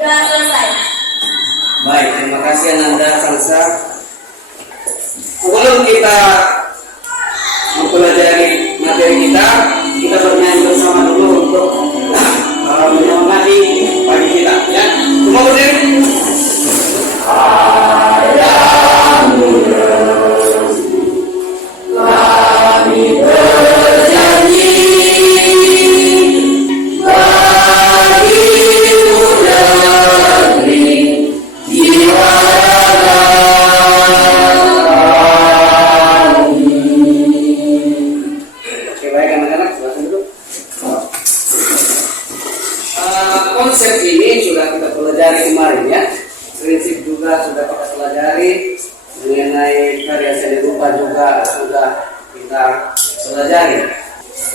Sudah selesai. Baik, terima kasih Ananda Salsa. Sebelum kita mempelajari materi kita bernyanyi bersama dulu untuk menyemangati pagi kita, ya. Semua berdiri. Kami berjanji bagi negeri jiwa kami. Oke, baik anak-anak, silakan duduk. Konsep ini sudah kita pelajari kemarin, ya. Prinsip juga sudah kita pelajari, mengenai karya seni rupa juga sudah kita pelajari.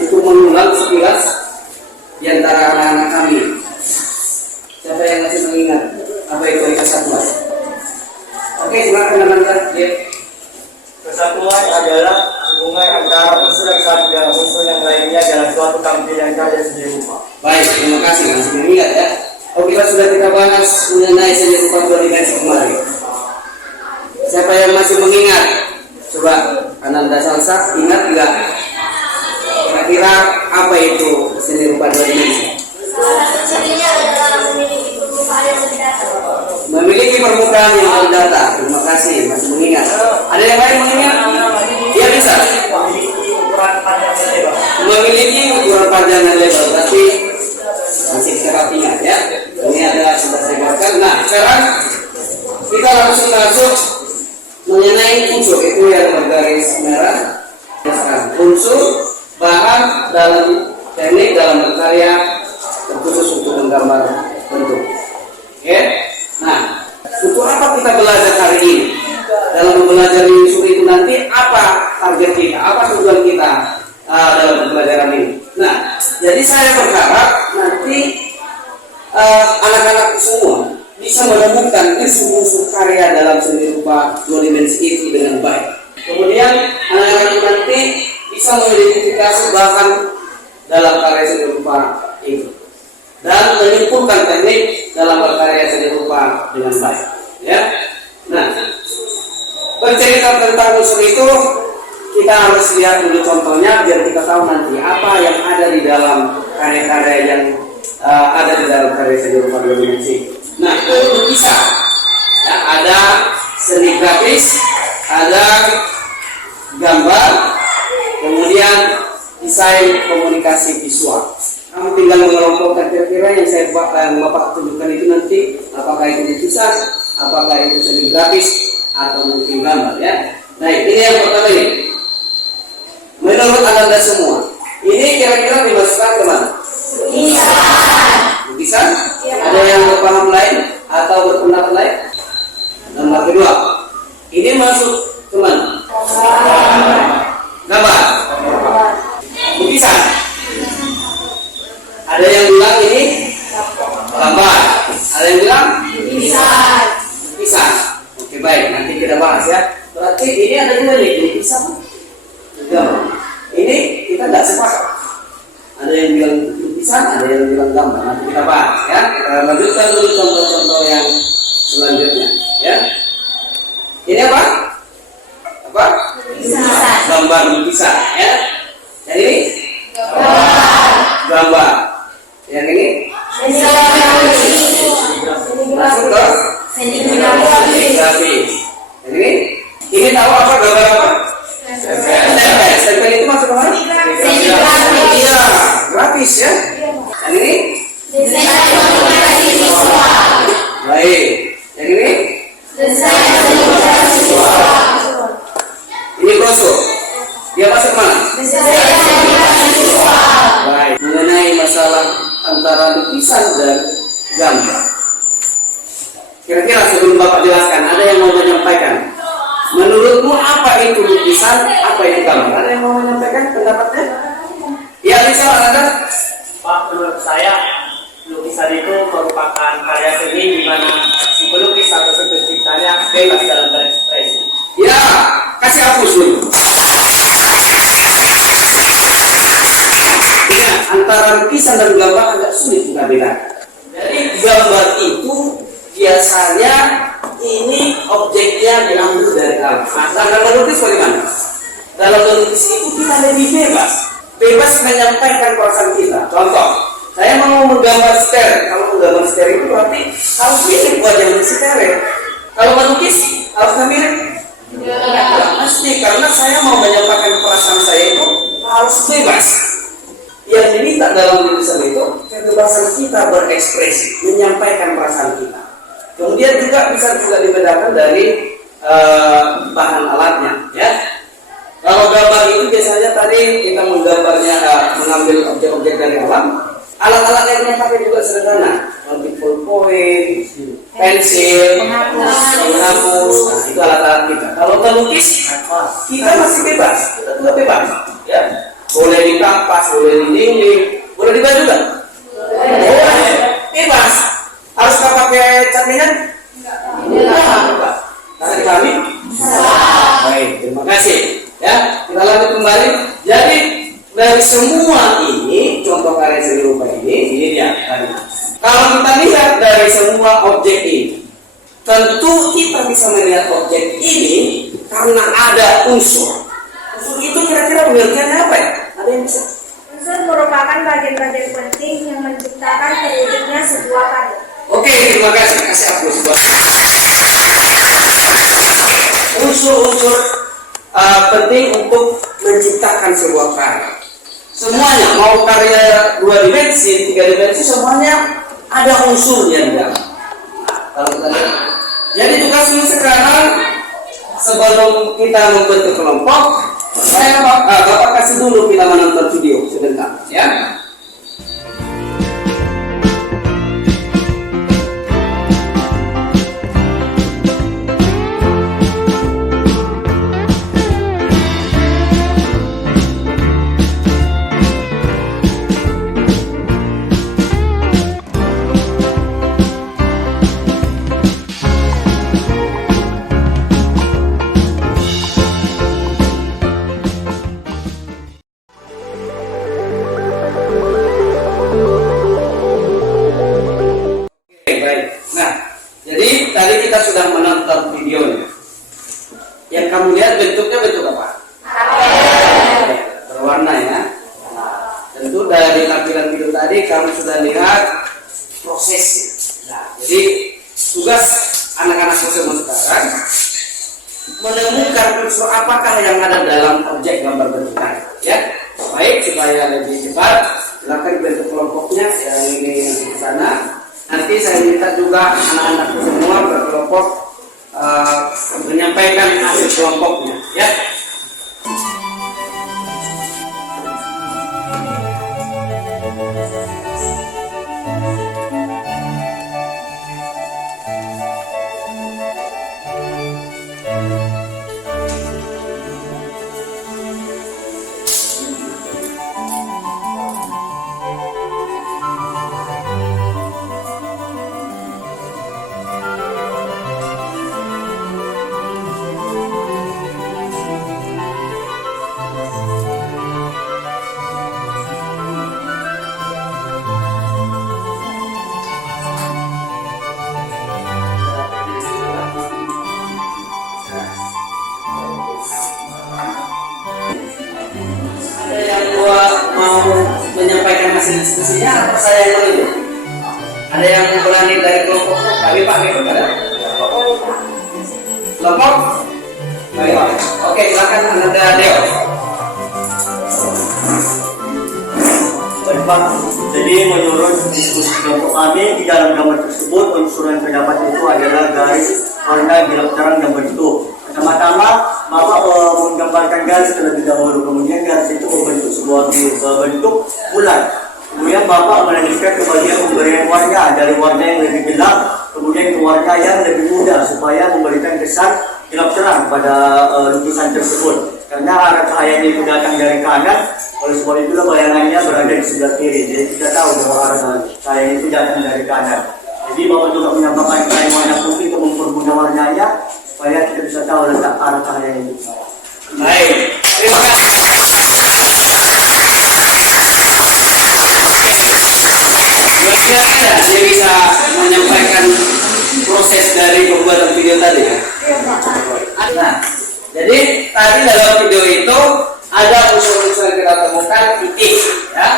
Untuk mengulang sekilas di antara anak-anak kami, siapa yang masih mengingat apa itu kesatuan? Oke, silakan anak-anak. Kesatuan adalah hubungan antara unsur yang satu dengan unsur yang lainnya dalam suatu tampilan karya seni rupa. Baik, terima kasih masih mengingat, ya. Oke, kita bahas mengenai seni rupa dua dimensi kemarin. Siapa yang masih mengingat? Coba Ananda Salsa, ingat nggak? Kira-kira apa itu seni rupa dua dimensi? Cirinya adalah memiliki permukaan yang berdata. Memiliki permukaan yang berdata. Terima kasih, masih mengingat. Ada yang lain mengingat? Dia bisa. Memiliki ukuran panjang dan lebar. Berarti masih kerap ingat, ya. Ini adalah sudah saya buatkan. Nah, sekarang kita langsung masuk mengenai unsur itu yang bergaris merah. Unsur bahan dalam teknik dalam berkarya terkhusus untuk menggambar bentuk. Oke. Nah, untuk apa kita belajar hari ini? Dalam mempelajari unsur itu nanti apa target kita? Apa tujuan kita dalam pembelajaran ini? Nah, jadi saya berharap nanti anak-anak semua bisa menemukan unsur-unsur karya dalam seni rupa dua dimensi itu dengan baik. Kemudian anak-anak nanti bisa mengidentifikasi bahan dalam karya seni rupa itu dan menyimpulkan teknik dalam berkarya seni rupa dengan baik. Ya. Nah, bercerita tentang unsur itu kita harus lihat dulu contohnya biar kita tahu nanti apa yang ada di dalam karya-karya yang ada di dalam karya seni rupa dua dimensi. Nah, itu bisa. Ya, ada seni grafis, ada gambar, kemudian desain komunikasi visual. Kamu tinggal mengelompokkan kira-kira yang Bapak tunjukkan itu nanti apakah itu lukisan, apakah itu seni grafis, atau mungkin gambar, ya. Nah, ini yang pertama ini. Menurut Anda semua, ini kira-kira dimasukkan ke mana? Lukisan? Ada yang berpaham lain atau berpendapat lain? Nomor kedua, ini masuk ke mana? Gambar? Lukisan? Ada yang bilang ini gambar, ada yang bilang lukisan. Oke, baik, nanti kita bahas, ya. Berarti ini ada dua nih, lukisan, gambar. Ini kita tidak sepakat. Ada yang bilang lukisan, ada yang bilang gambar. Nanti kita bahas, ya. Kita lanjutkan dulu contoh-contoh yang selanjutnya, ya. Ini apa? Apa? Gambar lukisan, ya. Yang ini? Gambar. Yang ini? Masuk ke seni grafis. Yang ini? Ini tahu apa gambar apa? Stempel itu masuk ke mana? Seni grafis. Iya, grafis, ya. Yang ini? Desain komunikasi visual. Baik. Yang ini? Desain komunikasi visual. Ini brosur. Dia masuk mana? Desain komunikasi visual. Baik. Mengenai masalah antara lukisan dan gambar. Kira-kira sebelum Bapak jelaskan, ada yang mau menyampaikan? Menurutmu apa itu lukisan, apa itu gambar? Ada yang mau menyampaikan pendapatnya? Ya, bisa Anda? Pak, menurut saya lukisan itu merupakan karya seni di mana si pelukis atau si penciptanya bebas dalam berekspresi. Ya, kasih hapus dulu. Ya, antara lukisan dan gambar agak sulit kita bedakan. Jadi Jadi gambar itu biasanya ini objeknya diambil dari alam. Nah, dalam melukis bagaimana? Dalam melukis itu kita lebih bebas menyampaikan perasaan kita. Contoh, saya mau menggambar steril. Kalau menggambar steril itu berarti harus mirip wajahnya steril. Kalau melukis harus mirip. Tidak mesti, karena saya mau menyampaikan perasaan saya itu harus bebas. Yang diminta dalam tulisan itu kebebasan kita berekspresi, menyampaikan perasaan kita. Kemudian juga bisa dibedakan dari bahan alatnya, ya. Kalau gambar itu biasanya tadi kita menggambarnya mengambil objek-objek dari alam. Alat-alat yang kita pakai juga sederhana, multiple point, pensil, penghapus. Nah, itu alat-alat kita. Kalau melukis, kita masih bebas, kita juga bebas, ya. Boleh di kanvas, boleh di dinding, boleh di baju kan? Boleh, bebas. Haruskah pakai cat minyak? Enggak. Karena kami? Baik, terima kasih. Ya, kita lanjut kembali. Jadi dari semua ini, contoh karya seni rupa ini dia. Kalau kita lihat dari semua objek ini, tentu kita bisa melihat objek ini karena ada unsur. Unsur itu kira-kira pengertiannya apa ya? Ada yang bisa? Unsur merupakan bagian-bagian penting yang menciptakan terwujudnya sebuah karya. Oke, terima kasih. Kasih aplaus buat unsur-unsur penting untuk menciptakan sebuah karya. Semuanya, mau karya 2 dimensi, 3 dimensi, semuanya ada unsurnya di dalam. Kalau kita lihat, jadi tugasnya sekarang sebelum kita membentuk kelompok, Bapak kasih dulu kita menonton video sebentar, ya. Yang kamu lihat bentuknya bentuk apa? Berwarna ya. Tentu dari tampilan video tadi kamu sudah lihat prosesnya. Nah, jadi tugas anak-anak semua sekarang menemukan unsur apakah yang ada dalam objek gambar bentukan. Ya, baik supaya lebih cepat. Silakan bentuk kelompoknya yang ini di sana. Nanti saya minta juga anak-anak semua berkelompok menyampaikan hasil kelompoknya, ya. Mau menyampaikan hasil diskusinya apa saya yang itu? Ada yang berani dari kelompoknya? Kami Pak itu ada? Kelompok? Baik. Oke, silakan Anda Deo. Baik Pak, jadi menurut diskusi kelompok kami di dalam gambar tersebut unsur yang terdapat itu adalah garis, warna, bilang terang, dan bentuk. Pertama-tama Bapak menggambarkan garis terlebih dahulu, kemudian garis itu membentuk sebuah bentuk bulan. Kemudian Bapak melanjutkan ke bagian pemberian warna, dari warna yang lebih gelap kemudian ke warna yang lebih muda supaya memberikan kesan gelap terang pada lukisan tersebut. Karena arah cahayanya itu datang dari kanan, oleh sebab itulah bayangannya berada di sebelah kiri. Jadi kita tahu bahwa arah cahaya itu datang dari kanan. Jadi Bapak juga menambahkan kain warna putih untuk mempermudah warnanya supaya kita bisa tahu letak arah cahaya itu. Baik, terima kasih. Kira-kira dia bisa menyampaikan proses dari pembuatan video tadi ya? Iya, Pak. Nah, jadi tadi dalam video itu ada unsur-unsur yang kita temukan titik, ya.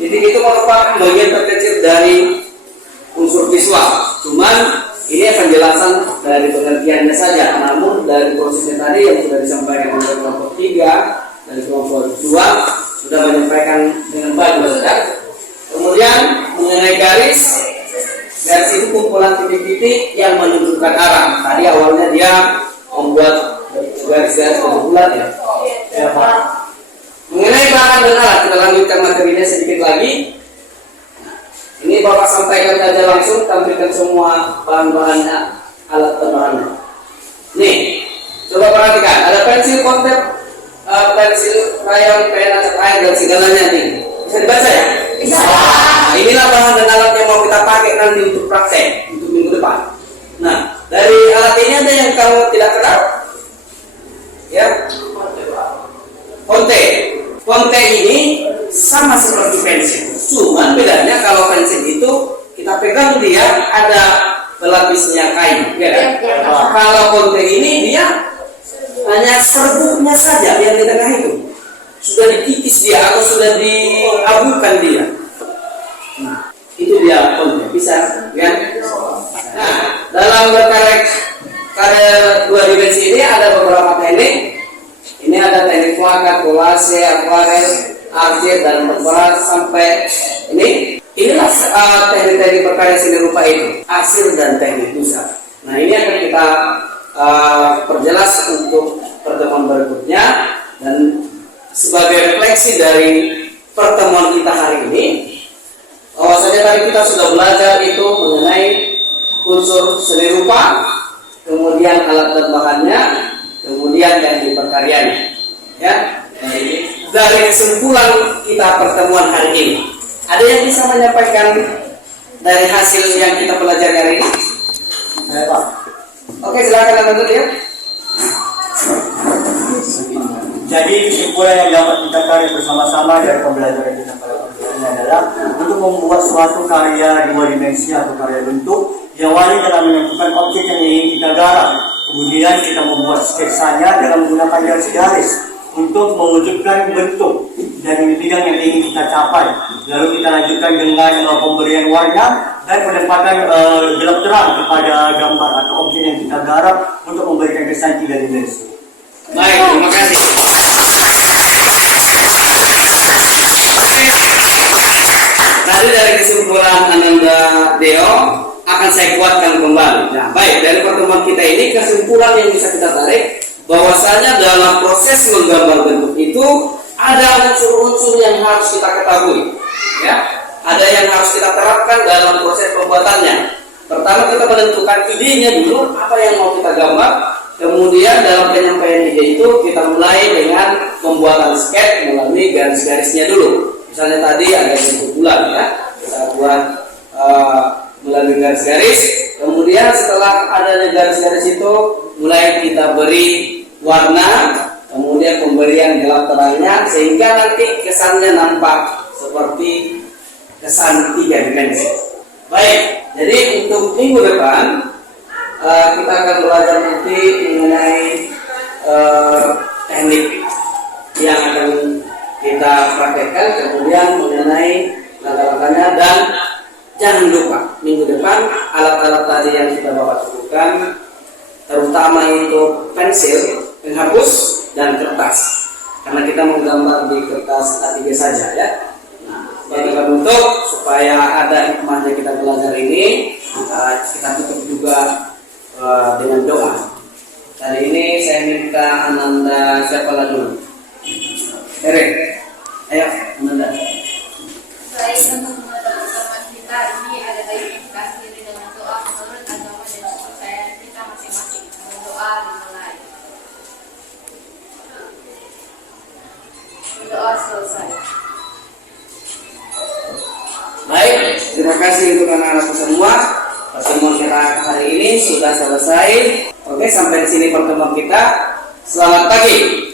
Titik itu merupakan bagian terkecil dari unsur visual. Cuman ini penjelasan dari pengertiannya saja. Namun dari prosesnya tadi yang sudah disampaikan oleh kelompok 3 dan kelompok 2 sudah menyampaikan dengan bagus, ya. Kemudian mengenai garis itu kumpulan titik-titik yang menunjukkan arah. Tadi awalnya dia membuat garis-garis kumpulan, ya. Ya, Pak. Mengenai bahan dan alat, kita lanjutkan materinya sedikit lagi. Ini Bapak sampaikan saja langsung, tampilkan semua bahan-bahannya, alat bahannya. Nih, coba perhatikan, ada pensil kontek, pensil krayon, pena, cat air dan segalanya nih. Bisa dibaca ya? Bisa. Nah, inilah bahan dan alat yang mau kita pakai nanti untuk praktek untuk minggu depan. Nah, dari alat ini ada yang kamu tidak kenal? Ya, Konte ini sama seperti pensil, cuman bedanya kalau pensil itu kita pegang dia ada pelapisnya kain, ya kan? Ya. Kalau konte ini dia hanya serbuknya saja yang di tengah itu sudah dikikis dia atau sudah diabukan dia. Nah, itu dia konte, bisa kan? Nah, dalam karya dua dimensi ini ada beberapa teknik. Ini ada teknik plakat, kolase, akuarel, arsir dan tempelan sampai ini. Inilah teknik-teknik berkarya seni rupa itu, arsir dan teknik busa. Nah, ini akan kita perjelas untuk pertemuan berikutnya dan sebagai refleksi dari pertemuan kita hari ini. Bahwasanya tadi kita sudah belajar itu mengenai unsur seni rupa, kemudian alat dan bahannya, kemudian teknik perkaryanya, ya. Dari kesimpulan kita pertemuan hari ini, ada yang bisa menyampaikan dari hasil yang kita pelajari hari ini? Saya, Pak. Oke, silakan Anda ya. Jadi kesimpulan yang dapat kita tarik bersama-sama dari pembelajaran kita pada hari ini adalah untuk membuat suatu karya dua dimensi atau karya bentuk diawali dalam menentukan objek yang ingin kita garap. Kemudian kita membuat sketsanya dengan menggunakan garis-garis untuk mewujudkan bentuk dan bidang yang ingin kita capai. Lalu kita lanjutkan dengan pemberian warna dan penempatan gelap terang kepada gambar atau objek yang kita garap untuk memberikan kesan 3 dimensi. Baik, terima kasih. Tadi dari kesimpulan Ananda Deo akan saya kuatkan kembali. Nah, baik, dari pertemuan kita ini kesimpulan yang bisa kita tarik bahwasanya dalam proses menggambar bentuk itu ada unsur-unsur yang harus kita ketahui, ya. Ada yang harus kita terapkan dalam proses pembuatannya. Pertama kita menentukan idenya dulu, apa yang mau kita gambar. Kemudian dalam penyampaian ide itu kita mulai dengan pembuatan sketch melalui garis-garisnya dulu. Misalnya tadi ada bentuk bulan, ya, kita buat melalui garis-garis. Kemudian setelah adanya garis-garis itu mulai kita beri warna, kemudian pemberian gelap terangnya sehingga nanti kesannya nampak seperti kesan 3 dimensi. Baik, jadi untuk minggu depan kita akan belajar nanti mengenai teknik yang akan kita praktekkan, kemudian mengenai langkah-langkahnya, dan jangan lupa minggu depan alat-alat tadi yang kita bawa sebutkan, terutama itu pensil, penghapus, dan kertas. Karena kita menggambar di kertas A3 saja, ya. Nah, sebagai bentuk supaya ada hikmahnya kita belajar ini, kita tutup juga dengan doa. Kali ini saya minta Ananda siapa dulu? Erik, ayo Ananda. Baik, untuk teman-teman kita ini ada baiknya kita akhiri dengan doa menurut agama dan kepercayaan kita masing-masing. Berdoa dimulai. Doa selesai. Baik, terima kasih untuk anak-anakku semua. Pertemuan kita hari ini sudah selesai. Oke, sampai di sini pertemuan kita. Selamat pagi.